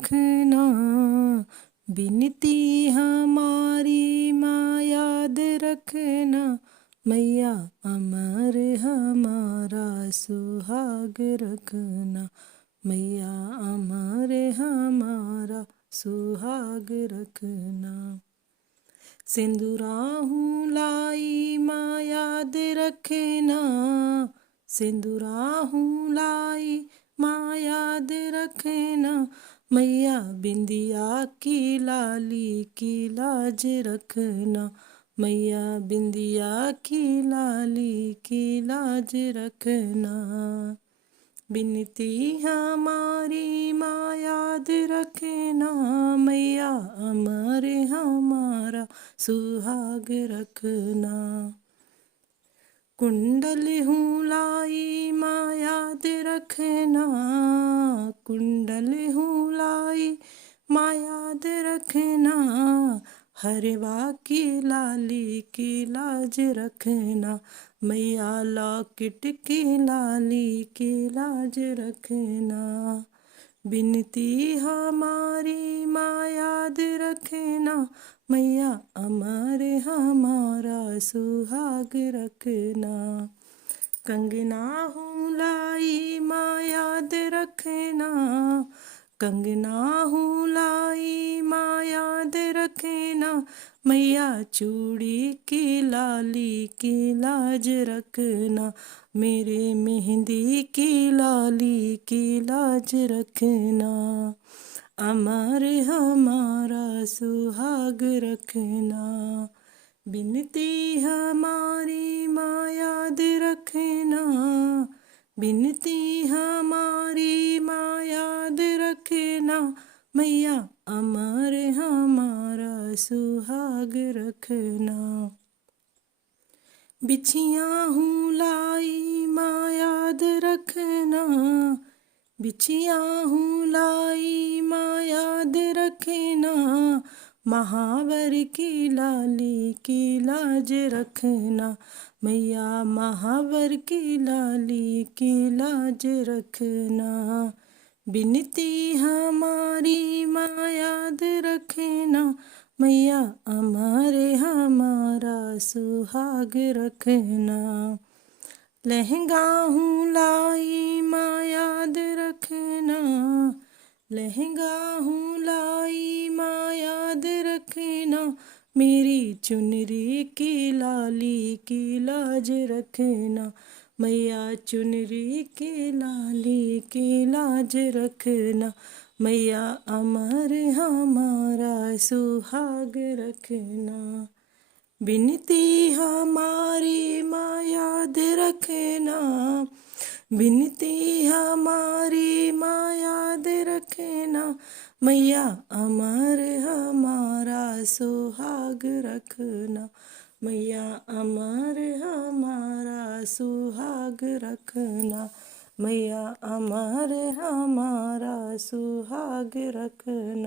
रखना, बिनती हमारी माँ याद रखना। मैया अमर हमारा सुहाग रखना, मैया अमर हमारा सुहाग रखना। सिंदूराहूँ लाई माँ याद रखना, सिंदूराहूँ लाई माँ याद रखना। मैया बिंदिया की लाली की लाज रखना, मैया बिंदिया की लाली की लाज रखना। बिनती हमारी माँ याद रखना, मैया अमर हमारा सुहाग रखना। कुंडल हूँ लाई माँ याद रखना, कुंडल हूँ लाई माँ याद रखना। हरवा की लाली की लाज रखना, मैया लॉकेट की लाली की लाज रखना। बिनती हमारी माँ याद रखना, मैया अमर हमारा सुहाग रखना। कंगना हूँ लाई माँ याद रखना, कंगना हूँ लाई माँ याद रखना। मैया चूड़ी की लाली की लाज रखना, मेरे मेहंदी की लाली की लाज रखना। अमर हमारा सुहाग रखना, बिनती हमारी माँ याद रखना, बिनती हमारी माँ याद रखना। मैया अमर हमारा सुहाग रखना। बिछिया हूँ लाई माँ याद रखना, बिछिया हूँ लाई माँ याद रखना। महावर की लाली की लाज रखना, मैया महावर की लाली की लाज रखना। बिनती हमारी माँ याद रखना, मैया अमर हमारा सुहाग रखना। लहंगा हूँ लाई माँ याद रखना, लहंगा हूँ लाई माँ याद रखना। मेरी चुनरी की लाली की लाज रखना, मैया चुनरी की लाली की लाज रखना। मैया अमर हमारा सुहाग रखना। बिनती हमारी माँ याद रखना, बिनती हमारी माँ याद रखना। मैया अमर हमारा सुहाग रखना, मैया अमर हमारा सुहाग रखना, मैया अमर हमारा सुहाग रखना।